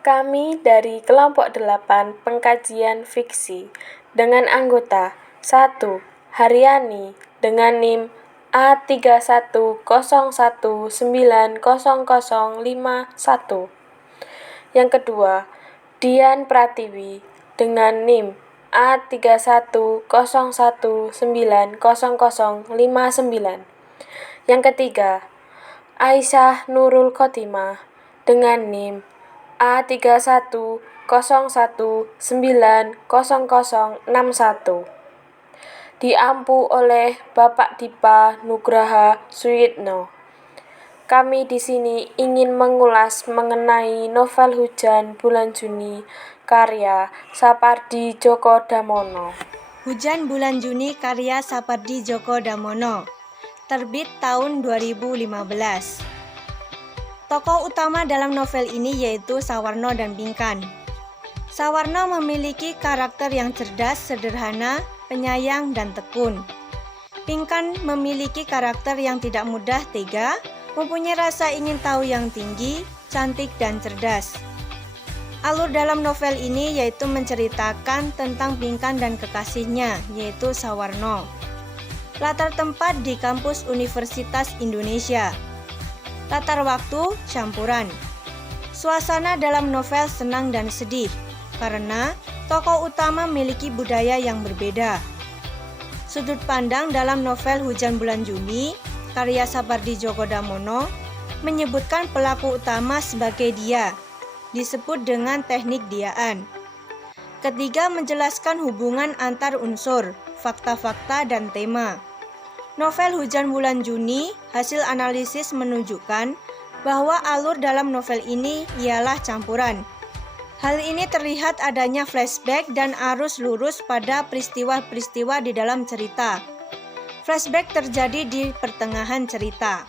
Kami dari kelompok 8 pengkajian fiksi dengan anggota 1. Haryani dengan NIM A310190051. Yang kedua, Dian Pratiwi dengan NIM A310190059. Yang ketiga, Aisyah Nurul Khotimah dengan NIM A310190061. Diampu oleh Bapak Dipa Nugraha Suyitno. Kami di sini ingin mengulas mengenai novel Hujan Bulan Juni karya Sapardi Djoko Damono. Hujan Bulan Juni karya Sapardi Djoko Damono, terbit tahun 2015. Tokoh utama dalam novel ini yaitu Sawarno dan Pinkan. Sawarno memiliki karakter yang cerdas, sederhana, penyayang, dan tekun. Pinkan memiliki karakter yang tidak mudah tega, mempunyai rasa ingin tahu yang tinggi, cantik, dan cerdas. Alur dalam novel ini yaitu menceritakan tentang Pinkan dan kekasihnya, yaitu Sawarno. Latar tempat di kampus Universitas Indonesia. Latar waktu campuran. Suasana dalam novel senang dan sedih, karena tokoh utama memiliki budaya yang berbeda. Sudut pandang dalam novel Hujan Bulan Juni, karya Sapardi Djoko Damono, menyebutkan pelaku utama sebagai dia, disebut dengan teknik diaan. Ketiga, menjelaskan hubungan antar unsur, fakta-fakta, dan tema. Novel Hujan Bulan Juni, hasil analisis menunjukkan bahwa alur dalam novel ini ialah campuran. Hal ini terlihat adanya flashback dan arus lurus pada peristiwa-peristiwa di dalam cerita. Flashback terjadi di pertengahan cerita.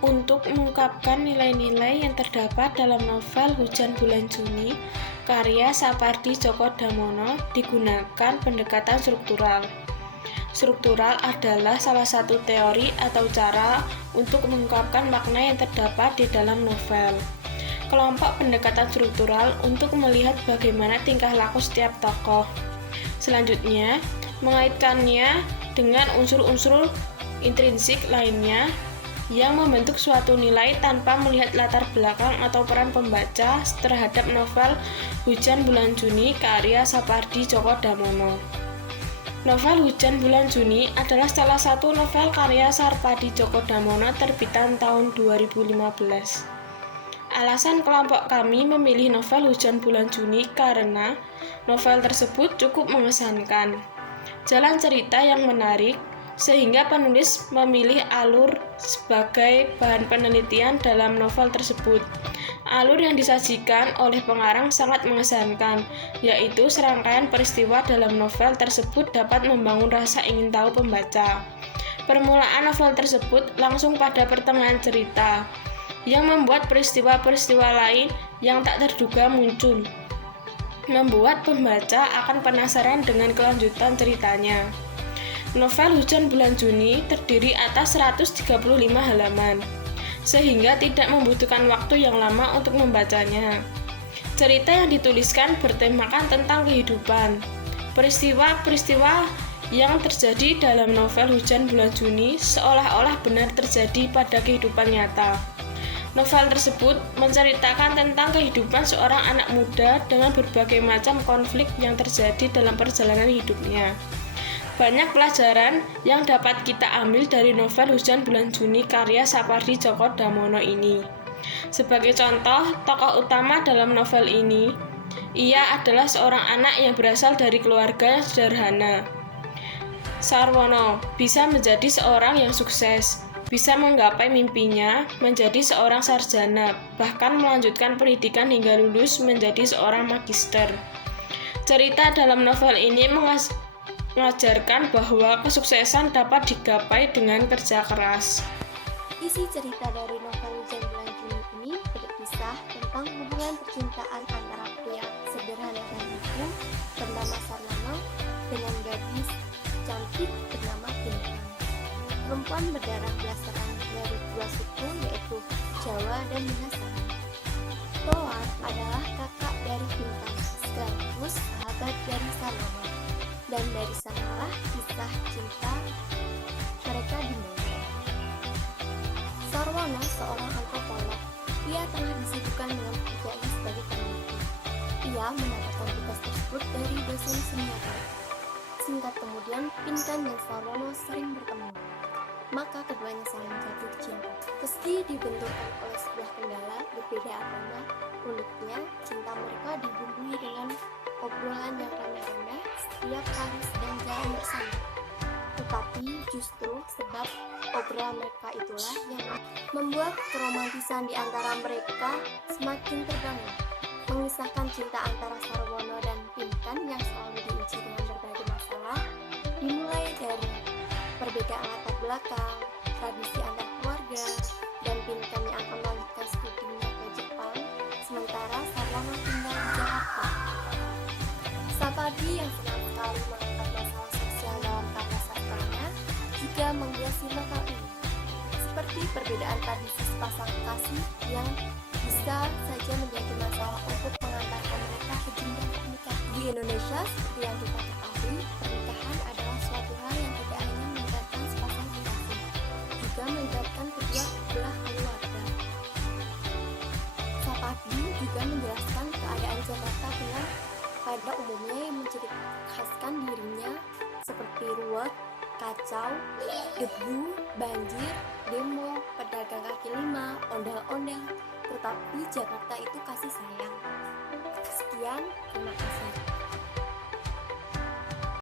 Untuk mengungkapkan nilai-nilai yang terdapat dalam novel Hujan Bulan Juni karya Sapardi Djoko Damono digunakan pendekatan struktural. Struktural adalah salah satu teori atau cara untuk mengungkapkan makna yang terdapat di dalam novel. Kelompok pendekatan struktural untuk melihat bagaimana tingkah laku setiap tokoh. Selanjutnya, mengaitkannya dengan unsur-unsur intrinsik lainnya yang membentuk suatu nilai tanpa melihat latar belakang atau peran pembaca terhadap novel Hujan Bulan Juni karya Sapardi Djoko Damono. Novel Hujan Bulan Juni adalah salah satu novel karya Sapardi Djoko Damono terbitan tahun 2015. Alasan kelompok kami memilih novel Hujan Bulan Juni karena novel tersebut cukup mengesankan. Jalan cerita yang menarik, sehingga penulis memilih alur sebagai bahan penelitian dalam novel tersebut. Alur yang disajikan oleh pengarang sangat mengesankan, yaitu serangkaian peristiwa dalam novel tersebut dapat membangun rasa ingin tahu pembaca. Permulaan novel tersebut langsung pada pertengahan cerita, yang membuat peristiwa-peristiwa lain yang tak terduga muncul, membuat pembaca akan penasaran dengan kelanjutan ceritanya. Novel Hujan Bulan Juni terdiri atas 135 halaman, sehingga tidak membutuhkan waktu yang lama untuk membacanya. Cerita yang dituliskan bertemakan tentang kehidupan. Peristiwa-peristiwa yang terjadi dalam novel Hujan Bulan Juni seolah-olah benar terjadi pada kehidupan nyata. Novel tersebut menceritakan tentang kehidupan seorang anak muda dengan berbagai macam konflik yang terjadi dalam perjalanan hidupnya. Banyak pelajaran yang dapat kita ambil dari novel Hujan Bulan Juni karya Sapardi Djoko Damono ini. Sebagai contoh, tokoh utama dalam novel ini, ia adalah seorang anak yang berasal dari keluarga yang sederhana. Sarwono bisa menjadi seorang yang sukses, bisa menggapai mimpinya menjadi seorang sarjana, bahkan melanjutkan pendidikan hingga lulus menjadi seorang magister. Cerita dalam novel ini mengajarkan bahwa kesuksesan dapat digapai dengan kerja keras. Isi cerita dari novel Hujan Bulan Juni ini berkisah tentang hubungan percintaan antara pria sederhana dan mampu bernama Sarwono dengan gadis cantik bernama Pinkan. Perempuan berdarah blasteran dari dua suku yaitu Jawa dan Minahasa. Toa adalah dari sanalah kisah cinta mereka dimulai. Sarwono seorang antropolog. Ia tengah disibukkan dengan pekerjaannya sebagai peneliti. Ia mendapatkan tugas tersebut dari dosen seniornya. Singkat kemudian, Pinkan dan Sarwono sering bertemu. Maka keduanya saling jatuh cinta. Meski dibenturkan oleh sebuah kendala berbeda agama, uniknya cinta mereka dibumbui dengan obrolan yang remeh-remeh setiap kali sedang jalan bersama. Tetapi justru sebab obrolan mereka itulah yang membuat keromantisan di antara mereka semakin terbangun. Mengisahkan cinta antara Sarwono dan Pinkan yang selalu diuji dengan berbagai masalah, dimulai dari perbedaan latar belakang, tradisi antar keluarga, dan Pinkan yang akan melanjutkan studinya ke Jepang, sementara Sarwono tinggal di Jakarta. Sapardi yang senang sekali mengangkat masalah sosial dalam karya sastranya juga menghiasi novel ini, seperti perbedaan tradisi sepasang kasih yang bisa saja menjadi masalah untuk mengantarkan mereka ke jenjang pernikahan. Di Indonesia, seperti yang kita ketahui, pernikahan adalah suatu hal yang tidak hanya melibatkan sepasang kekasih, juga melibatkan kedua belah keluarga. Sapardi juga menjelaskan keadaan Jakarta dengan pada umumnya yang menciri khaskan dirinya seperti ruwet, kacau, debu, banjir, demo, pedagang kaki lima, ondel-ondel, tetapi Jakarta itu kasih sayang. Sekian, terima kasih.